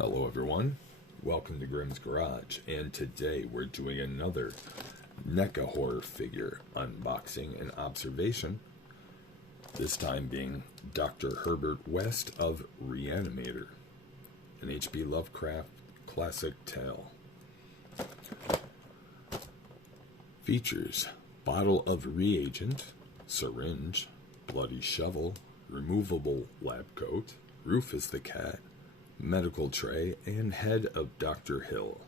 Hello everyone, welcome to Grimm's Garage, and today we're doing another NECA horror figure unboxing and observation, this time being Dr. Herbert West of Re-Animator, an H.P. Lovecraft classic tale. Features bottle of reagent, syringe, bloody shovel, removable lab coat, Rufus the cat, medical tray, and head of Dr. Hill.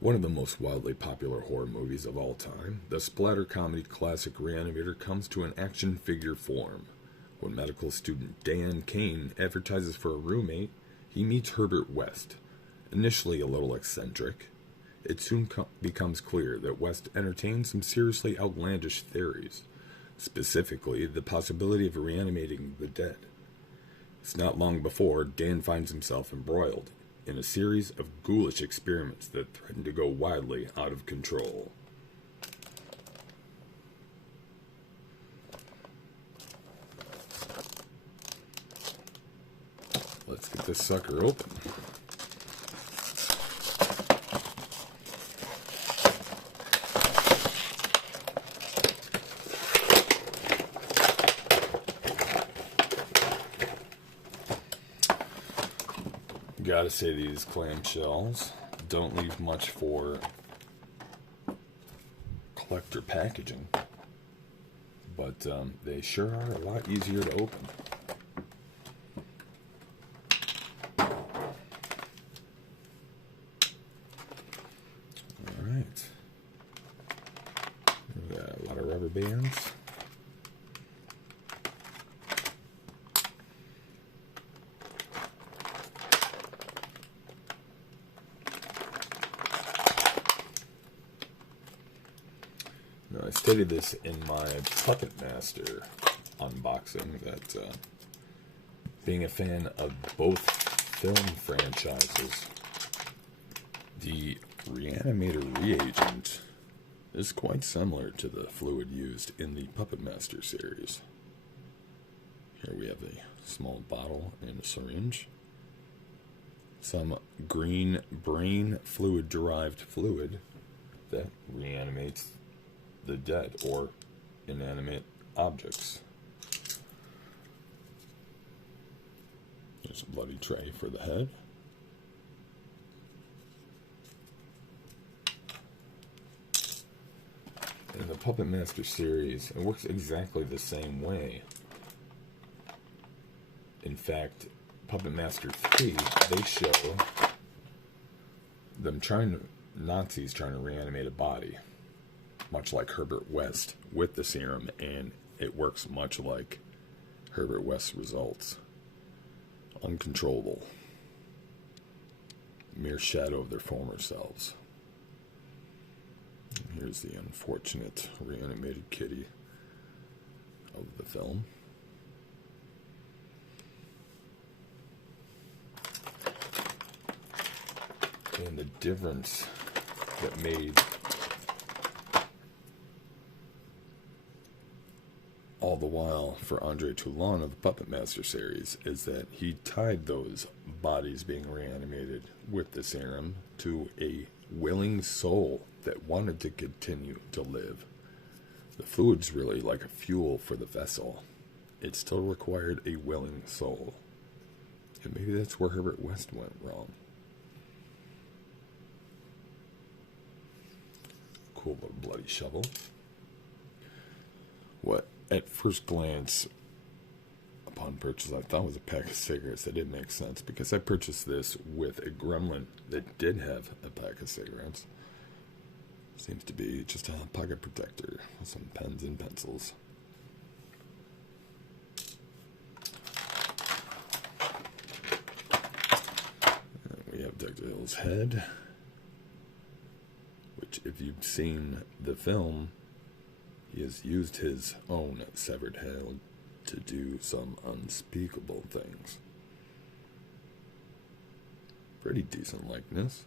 One of the most wildly popular horror movies of all time, the splatter comedy classic Re-Animator comes to an action figure form. When medical student Dan Kane advertises for a roommate, he meets Herbert West. Initially a little eccentric, it soon becomes clear that West entertains some seriously outlandish theories, specifically the possibility of reanimating the dead. It's not long before Dan finds himself embroiled in a series of ghoulish experiments that threaten to go wildly out of control. Let's get this sucker open. Gotta say, these clamshells don't leave much for collector packaging, but they sure are a lot easier to open. Alright, got a lot of rubber bands. Now, I stated this in my Puppet Master unboxing that being a fan of both film franchises, the Re-Animator reagent is quite similar to the fluid used in the Puppet Master series. Here we have a small bottle and a syringe, some green brain fluid derived fluid that reanimates the dead or inanimate objects. There's a bloody tray for the head. In the Puppet Master series, it works exactly the same way. In fact, Puppet Master 3, they show them Nazis trying to reanimate a body, much like Herbert West with the serum, and it works much like Herbert West's results. Uncontrollable. Mere shadow of their former selves. And here's the unfortunate reanimated kitty of the film. And the difference that made all the while for Andre Toulon of the Puppet Master series is that he tied those bodies being reanimated with the serum to a willing soul that wanted to continue to live. The fluid's really like a fuel for the vessel. It still required a willing soul. And maybe that's where Herbert West went wrong. Cool little bloody shovel. What at first glance, upon purchase, I thought was a pack of cigarettes. That didn't make sense because I purchased this with a gremlin that did have a pack of cigarettes. Seems to be just a pocket protector with some pens and pencils. And we have Dr. Hill's head, which, if you've seen the film, he has used his own severed head to do some unspeakable things. Pretty decent likeness.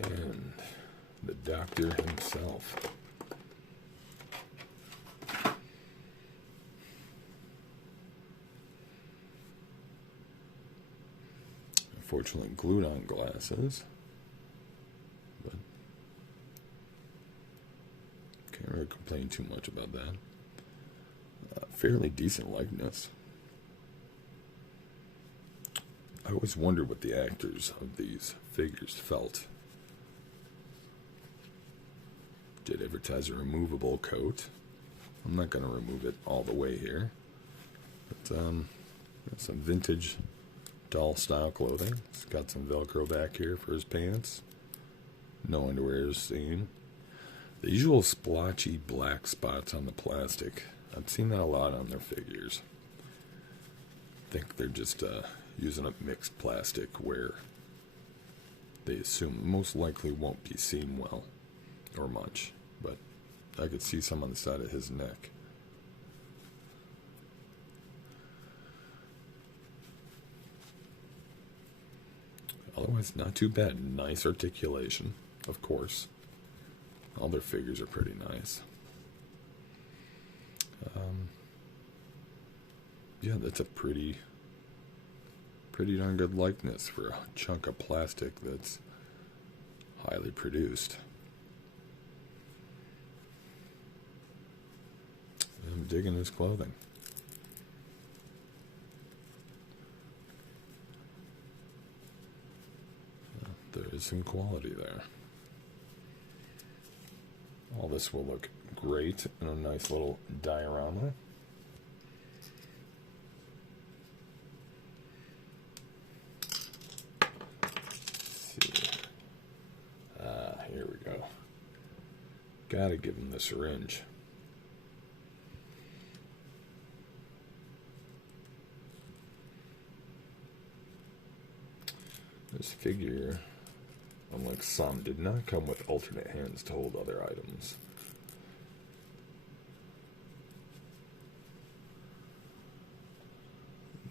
And the doctor himself. unfortunately glued on glasses, but can't really complain too much about that. Fairly decent likeness. I always wonder what the actors of these figures felt. Did advertise a removable coat. I'm not going to remove it all the way here. But some vintage doll style clothing. It's got some Velcro back here for his pants. No underwear is seen. The usual splotchy black spots on the plastic. I've seen that a lot on their figures. I think they're just using up mixed plastic where they assume most likely won't be seen well or much. But I could see some on the side of his neck. Otherwise, not too bad. Nice articulation, of course. All their figures are pretty nice. Yeah, that's a pretty darn good likeness for a chunk of plastic that's highly produced. I'm digging his clothing. There is some quality there. All this will look great in a nice little diorama. Here we go. Gotta give him the syringe. This figure, unlike some, did not come with alternate hands to hold other items.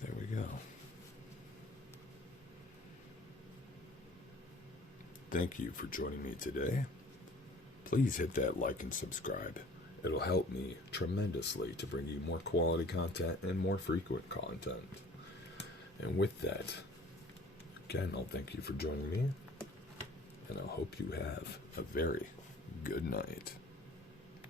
There we go. Thank you for joining me today. Please hit that like and subscribe. It'll help me tremendously to bring you more quality content and more frequent content. And with that, again, I'll thank you for joining me, and I hope you have a very good night.